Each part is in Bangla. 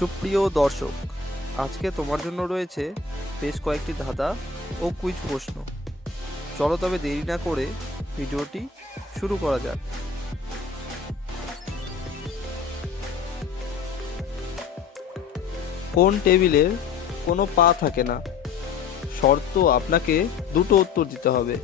সুপ্রিয় দর্শক, আজকে তোমার জন্য রয়েছে বেশ কয়েকটি ধাঁধা ও কুইজ প্রশ্ন। চলো তবে দেরি না করে ভিডিওটি শুরু করা যাক। কোন টেবিলের কোনো পা থাকে না? শর্ত আপনাকে দুটো উত্তর দিতে হবে।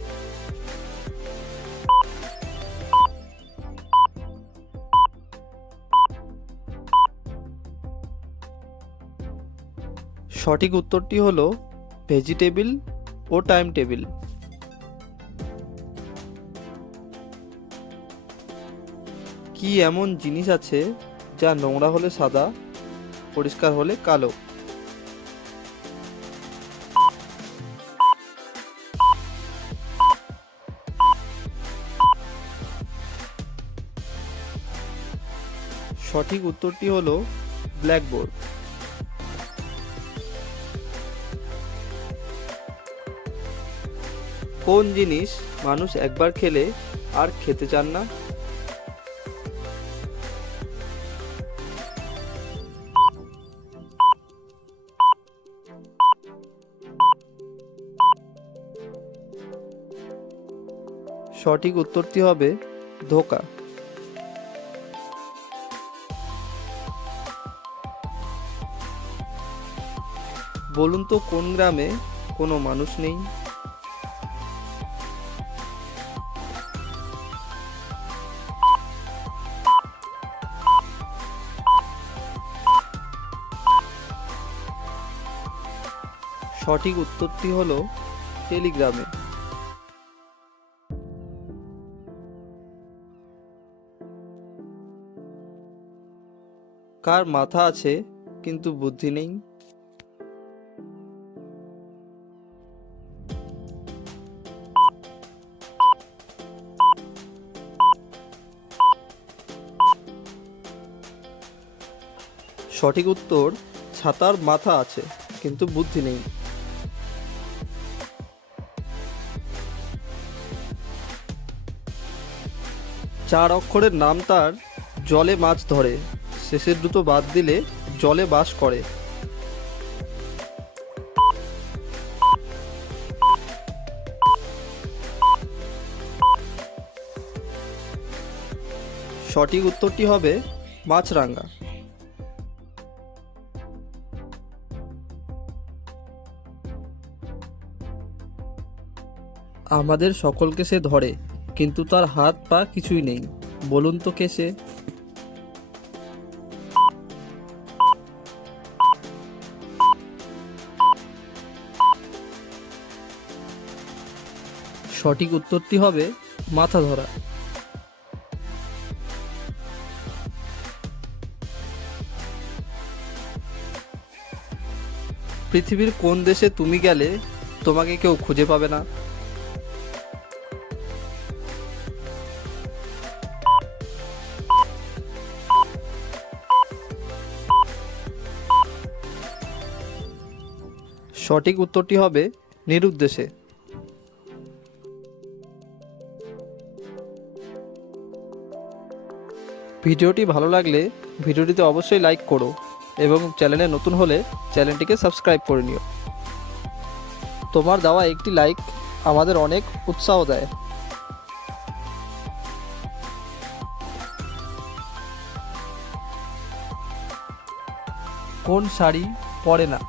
সঠিক উত্তরটি হলো ভেজিটেবিল ও টাইম টেবিল। কি এমন জিনিস আছে যা নোংরা হলে সাদা, পরিষ্কার হলে কালো? সঠিক উত্তরটি হলো ব্ল্যাকবোর্ড। কোন জিনিস মানুষ একবার খেলে আর খেতে চান না? সঠিক উত্তরটি হবে ধোঁকা। বলুন তো কোন গ্রামে কোনো মানুষ নেই? সঠিক উত্তরটি হলো টেলিগ্রামে। কার মাথা আছে কিন্তু বুদ্ধি নেই? সঠিক উত্তর ছাতার মাথা আছে কিন্তু বুদ্ধি নেই। চার অক্ষরের নাম তার, জলে মাছ ধরে, শেষের দুটো বাদ দিলে জলে বাস করে। সঠিক উত্তরটি হবে মাছরাঙা। আমাদের সকলকে সে ধরে, কিন্তু তার হাত পা কিছুই নেই। বলুন তো কে সে? সঠিক উত্তরটি হবে মাথা ধরা। পৃথিবীর কোন দেশে তুমি গেলে তোমাকে কেউ খুঁজে পাবে না? সঠিক উত্তরটি হবে নিরুদ্দেশে। ভিডিওটি ভালো লাগলে ভিডিওটিতে অবশ্যই লাইক করো এবং চ্যানেলে নতুন হলে চ্যানেলটিকে সাবস্ক্রাইব করে নিও। তোমার দেওয়া একটি লাইক আমাদের অনেক উৎসাহ দেয়। কোন শাড়ি পরে না?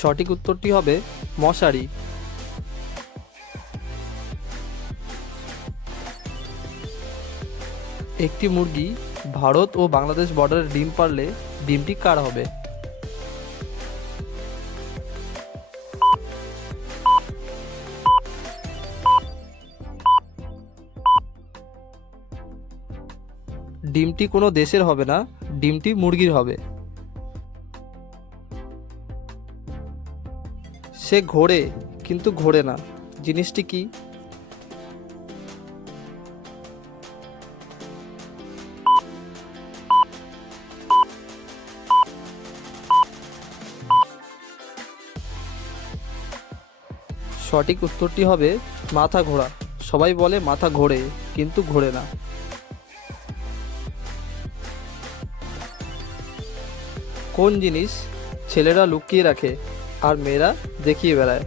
সঠিক উত্তরটি হবে মশারি। একটি মুরগি ভারত ও বাংলাদেশ বর্ডারে ডিম পারলে ডিমটি কার হবে? ডিমটি কোনো দেশের হবে না, ডিমটি মুরগির হবে। সে ঘোরে কিন্তু ঘোরে না, জিনিসটি কি? সঠিক উত্তরটি হবে মাথা ঘোরা। সবাই বলে মাথা ঘোরে, কিন্তু ঘোরে না। কোন জিনিস ছেলেরা লুকিয়ে রাখে আর মেয়েরা দেখিয়ে বেড়ায়?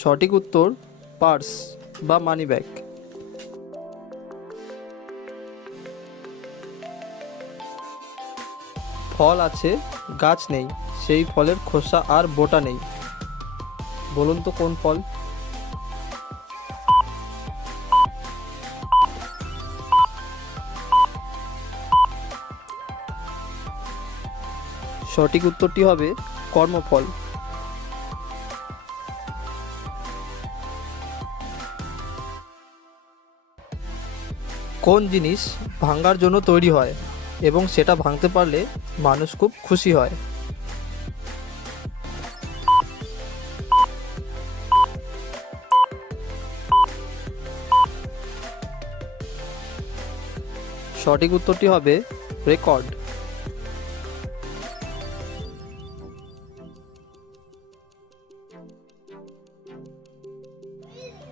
সঠিক উত্তর পার্স বা মানি ব্যাগ। ফল আছে, গাছ নেই, সেই ফলের খোসা আর বোটা নেই। বলুন তো কোন ফল? সঠিক উত্তরটি হবে কর্মফল। কোন জিনিস ভাঙার জন্য তৈরি হয় এবং সেটা ভাঙতে পারলে মানুষ খুব খুশি হয়? সঠিক উত্তরটি হবে রেকর্ড।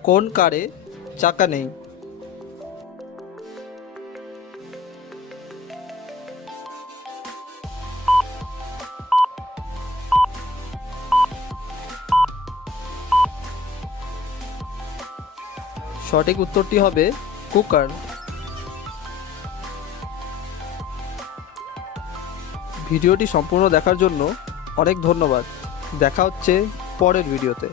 কোন কারে চাকা নেই? সঠিক উত্তরটি হবে কুকার। ভিডিওটি সম্পূর্ণ দেখার জন্য অনেক ধন্যবাদ। দেখা হচ্ছে পরের ভিডিওতে।